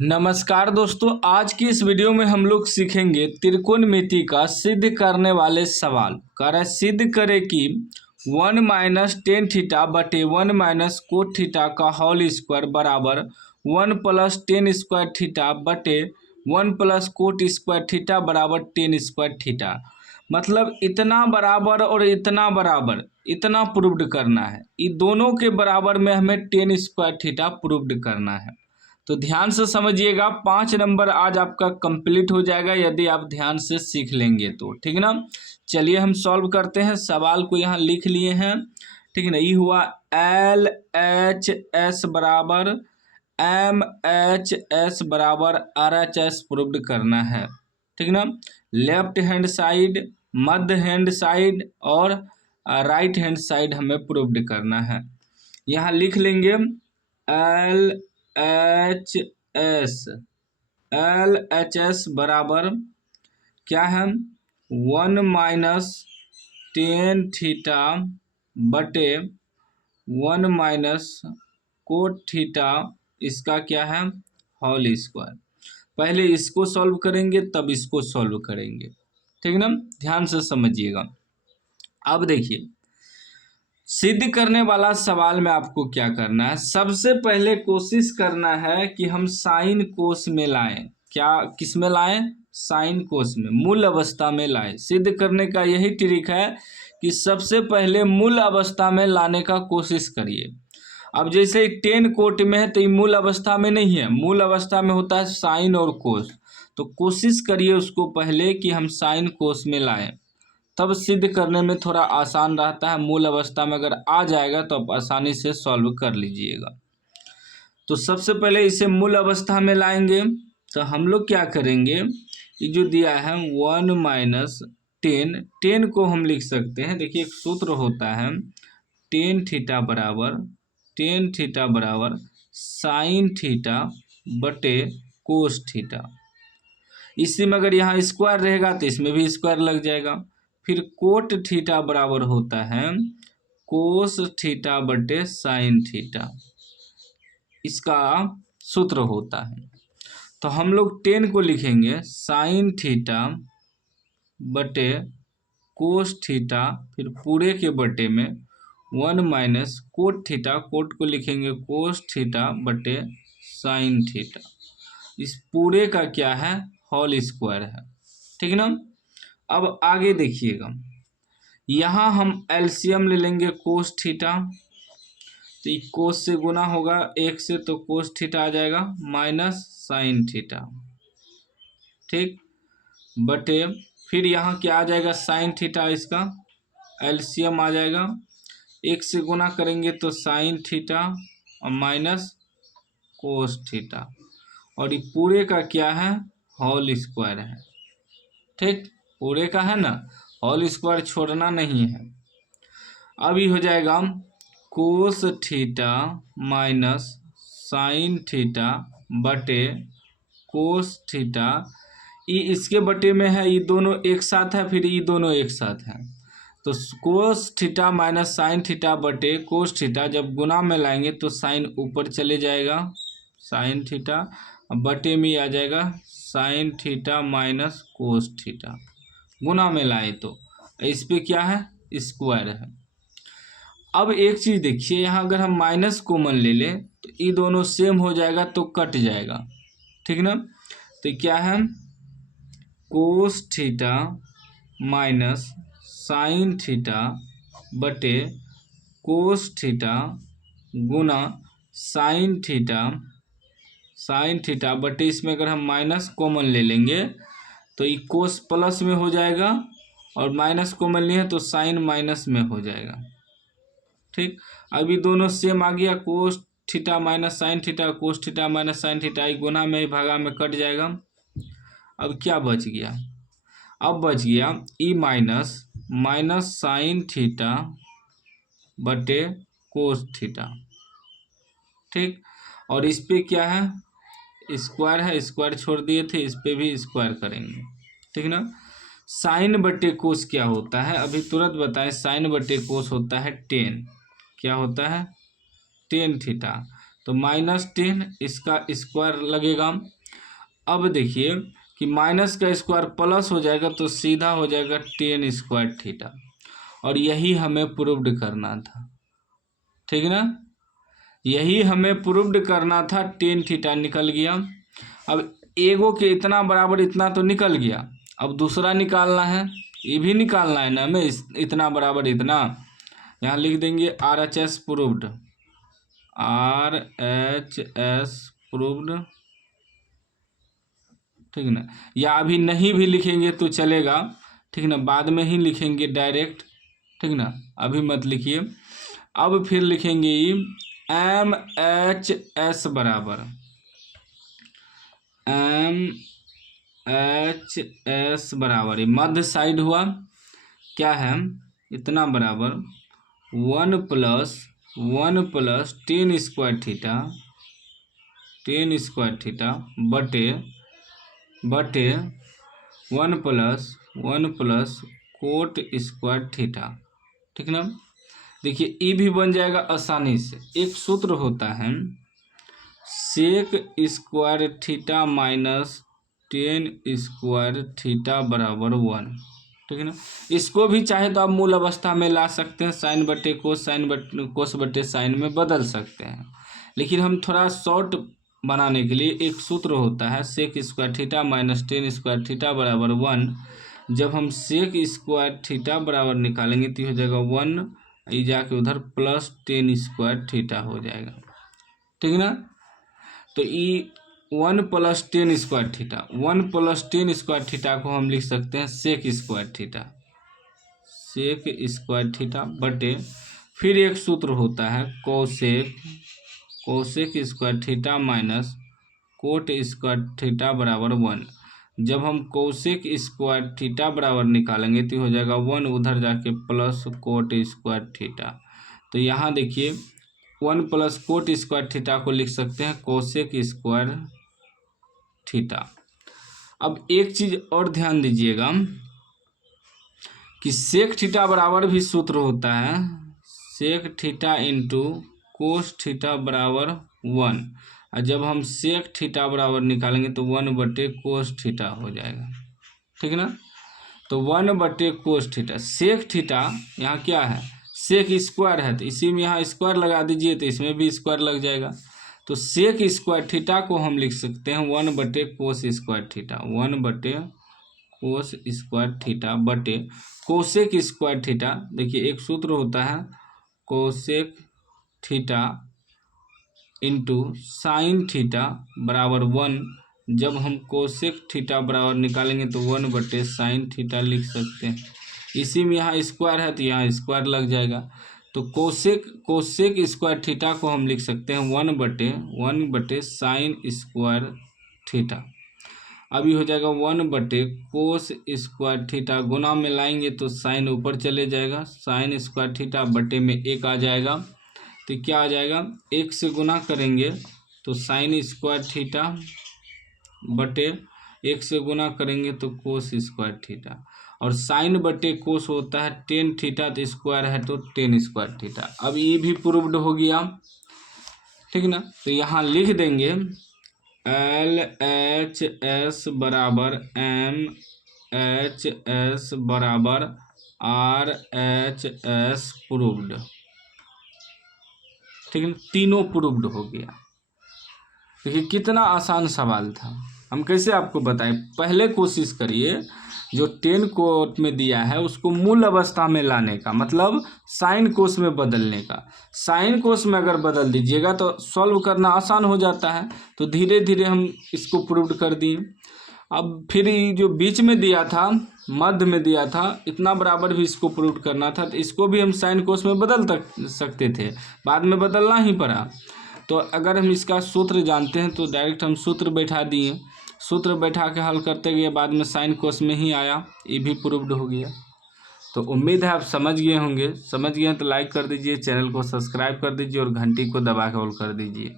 नमस्कार दोस्तों, आज की इस वीडियो में हम लोग सीखेंगे त्रिकोणमिति का सिद्ध करने वाले सवाल। कह रहा है सिद्ध करें कि 1 माइनस टेन थीटा बटे 1 माइनस कोट थीटा का होल स्क्वायर बराबर 1 प्लस टेन स्क्वायर थीटा बटे 1 प्लस कोट स्क्वायर थीटा बराबर टेन स्क्वायर थीटा। मतलब इतना बराबर और इतना बराबर, इतना प्रूव्ड करना है। ये दोनों के बराबर में हमें टेन स्क्वायर थीटा प्रूव्ड करना है। तो ध्यान से समझिएगा, 5 नंबर आज आपका कंप्लीट हो जाएगा यदि आप ध्यान से सीख लेंगे तो। ठीक है ना। चलिए हम सॉल्व करते हैं। सवाल को यहाँ लिख लिए हैं। ठीक है ना। ये हुआ LHS बराबर MHS बराबर RHS प्रूव्ड करना है। ठीक है ना। लेफ्ट हैंड साइड, मध्य हैंड साइड और राइट हैंड साइड हमें प्रूव्ड करना है। यहाँ लिख लेंगे LHS बराबर क्या है, 1 माइनस टेन थीटा बटे 1 माइनस कोट थीटा, इसका क्या है होल स्क्वायर। पहले इसको सॉल्व करेंगे तब इसको सॉल्व करेंगे। ठीक है ना। ध्यान से समझिएगा। अब देखिए, सिद्ध करने वाला सवाल में आपको क्या करना है, सबसे पहले कोशिश करना है कि हम साइन कोस में लाएं। क्या किस में लाएं? साइन कोस में, मूल अवस्था में लाएं। सिद्ध करने का यही ट्रिक है कि सबसे पहले मूल अवस्था में लाने का कोशिश करिए। अब जैसे टेन कोट में है तो ये मूल अवस्था में नहीं है, मूल अवस्था में होता है साइन और कोस। तो कोशिश करिए उसको पहले कि हम साइन कोस में लाएं, तब सिद्ध करने में थोड़ा आसान रहता है। मूल अवस्था में अगर आ जाएगा तो आप आसानी से सॉल्व कर लीजिएगा। तो सबसे पहले इसे मूल अवस्था में लाएंगे तो हम लोग क्या करेंगे, ये जो दिया है 1 माइनस टेन को हम लिख सकते हैं। देखिए एक सूत्र होता है टेन थीटा बराबर साइन थीटा बटे कोस थीटा। इसी में अगर यहाँ स्क्वायर रहेगा तो इसमें भी स्क्वायर लग जाएगा। फिर कोट थीटा बराबर होता है कोस थीटा बटे साइन थीटा, इसका सूत्र होता है। तो हम लोग 10 को लिखेंगे साइन थीटा बटे कोस थीटा, फिर पूरे के बटे में 1 माइनस कोट थीटा, कोट को लिखेंगे कोस थीटा बटे साइन थीटा। इस पूरे का क्या है होल स्क्वायर है। ठीक है ना। अब आगे देखिएगा, यहाँ हम एलसीएम ले लेंगे कोस थीटा। तो ये कोस से गुना होगा 1 से, तो कोस थीटा आ जाएगा माइनस साइन थीटा। ठीक, बटे फिर यहाँ क्या आ जाएगा साइन थीटा, इसका एलसीएम आ जाएगा। 1 से गुना करेंगे तो साइन थीटा और माइनस कोस थीटा, और ये पूरे का क्या है होल स्क्वायर है। ठीक, पूरे का है ना, होल स्क्वायर छोड़ना नहीं है। अब ये हो जाएगा cos theta minus sine theta बटे कोस थीटा। ये इसके बटे में है, ये दोनों एक साथ है, फिर ये दोनों एक साथ है। तो cos theta minus sine theta बटे कोस थीटा, जब गुना में लाएंगे तो साइन ऊपर चले जाएगा साइन थीटा, बटे में आ जाएगा sine theta minus cos theta. गुना में लाए तो इस पे क्या है स्क्वायर है। अब एक चीज़ देखिए, यहाँ अगर हम माइनस कॉमन ले लें तो ये दोनों सेम हो जाएगा तो कट जाएगा। ठीक ना। तो क्या है cos theta minus sine theta बटे कोस थीटा गुना साइन थीटा बटे, इसमें अगर हम माइनस कॉमन ले लेंगे तो ये कोस प्लस में हो जाएगा, और माइनस कॉमन लिए तो साइन माइनस में हो जाएगा। ठीक, अभी दोनों सेम आ गया, cos theta minus sine theta, cos theta minus sine theta, एक गुना में भागा में कट जाएगा। अब क्या बच गया, अब बच गया ई माइनस साइन थीटा बटे कोस थीटा। ठीक, और इस पे क्या है स्क्वायर है, स्क्वायर छोड़ दिए थे, इस पे भी स्क्वायर करेंगे। ठीक ना। साइन बटे कोस क्या होता है, अभी तुरंत बताएं। साइन बटे कोस होता है 10, क्या होता है 10 थीटा। तो तो -10 इसका स्क्वायर लगेगा। अब देखिए कि माइनस का स्क्वायर प्लस हो जाएगा तो सीधा हो जाएगा 10 स्क्वायर थीटा, और यही हमें प्रूव्ड करना था, ठीक ना। यही हमें प्रूव्ड करना था। 10 थीटा निकल गया। अब एगो के इतना बराबर इतना तो निकल गया, अब दूसरा निकालना है, ये भी निकालना है ना हमें, इतना बराबर इतना। यहाँ लिख देंगे RHS प्रूव्ड, RHS प्रूव्ड, ठीक ना। या अभी नहीं भी लिखेंगे तो चलेगा, ठीक ना, बाद में ही लिखेंगे डायरेक्ट, ठीक ना, अभी मत लिखिए। अब फिर लिखेंगे MHS बराबर MHS बराबर, ये मध्य साइड हुआ क्या है, इतना बराबर 1 plus 10 square theta, 10 square theta बटे 1 प्लस कोट स्क्वायर थीटा, ठीक ना। देखिए ये भी बन जाएगा आसानी से। एक सूत्र होता है sec square theta minus 10 square theta बराबर 1, ठीक है ना। इसको भी चाहे तो आप मूल अवस्था में ला सकते हैं, साइन बटे कोस, कोस बटे साइन में बदल सकते हैं। लेकिन हम थोड़ा शॉर्ट बनाने के लिए एक सूत्र होता है sec square theta minus 10 square theta बराबर 1। जब हम सेक स्क्वायर थीटा बराबर निकालेंगे तो हो जाएगा 1, ये जाके उधर प्लस 10 स्क्वायर थीटा हो जाएगा, ठीक ना। तो ये 1 plus 10 square theta, 1 plus 10 square theta को हम लिख सकते हैं sec square theta, sec square theta बटे फिर एक सूत्र होता है cosec square theta minus cot square theta बराबर 1। जब हम कोसेक स्क्वायर थीटा बराबर निकालेंगे तो हो जाएगा 1, उधर जाके प्लस कोट स्क्वायर थीटा। तो यहाँ देखिए 1 प्लस कोट स्क्वायर थीटा को लिख सकते हैं कोसेक स्क्वायर थीटा। अब एक चीज़ और ध्यान दीजिएगा कि सेक थीटा बराबर भी सूत्र होता है sec theta into cos theta बराबर 1, और जब हम सेक थीटा बराबर निकालेंगे तो 1 बटे कोस थीटा हो जाएगा, ठीक ना। तो 1 बटे कोस थीटा, सेक थीटा यहाँ क्या है, सेक स्क्वायर है तो इसी में यहाँ स्क्वायर लगा दीजिए तो इसमें भी स्क्वायर लग जाएगा। तो सेक स्क्वायर थीटा को हम लिख सकते हैं 1 बटे कोस स्क्वायर थीटा, 1 बटे कोस स्क्वायर थीटा बटे कोसेक स्क्वायर थीटा। देखिए एक सूत्र होता है cosec theta into sine theta बराबर 1। जब हम कोसेक थीटा बराबर निकालेंगे तो 1 बटे साइन थीटा लिख सकते हैं। इसी में यहाँ स्क्वायर है तो यहाँ स्क्वायर लग जाएगा। तो कोसेक स्क्वायर थीटा को हम लिख सकते हैं 1 बटे साइन स्क्वायर थीटा। अभी हो जाएगा 1 बटे कोस स्क्वायर थीटा, गुना में लाएंगे तो साइन ऊपर चले जाएगा, साइन स्क्वायर थीटा बटे में 1 आ जाएगा। तो क्या आ जाएगा, 1 से गुना करेंगे तो साइन स्क्वायर थीटा बटे 1 से गुना करेंगे तो कोस स्क्वायर थीटा, और साइन बटे कोस होता है 10 थीटा, तो स्क्वायर है तो 10 स्क्वायर थीटा। अब ये भी प्रूव्ड हो गया, ठीक ना। तो यहाँ लिख देंगे LHS बराबर MHS बराबर RHS प्रूव्ड, ठीक है, तीनों प्रूव्ड हो गया। देखिए कितना आसान सवाल था, हम कैसे आपको बताएं। पहले कोशिश करिए जो 10 कोट में दिया है उसको मूल अवस्था में लाने का, मतलब साइन कोस में बदलने का। साइन कोस में अगर बदल दीजिएगा तो सॉल्व करना आसान हो जाता है। तो धीरे धीरे हम इसको प्रूव्ड कर दिए। अब फिर जो बीच में दिया था, मध्य में दिया था, इतना बराबर भी इसको प्रूव्ड करना था, तो इसको भी हम साइन कोस में बदल सकते थे, बाद में बदलना ही पड़ा। तो अगर हम इसका सूत्र जानते हैं तो डायरेक्ट हम सूत्र बैठा दिए, सूत्र बैठा के हल करते गए, बाद में साइन कोस में ही आया, ये भी प्रूव्ड हो गया। तो उम्मीद है आप समझ गए होंगे। समझ गए तो लाइक कर दीजिए, चैनल को सब्सक्राइब कर दीजिए और घंटी को दबा के ऑल कर दीजिए।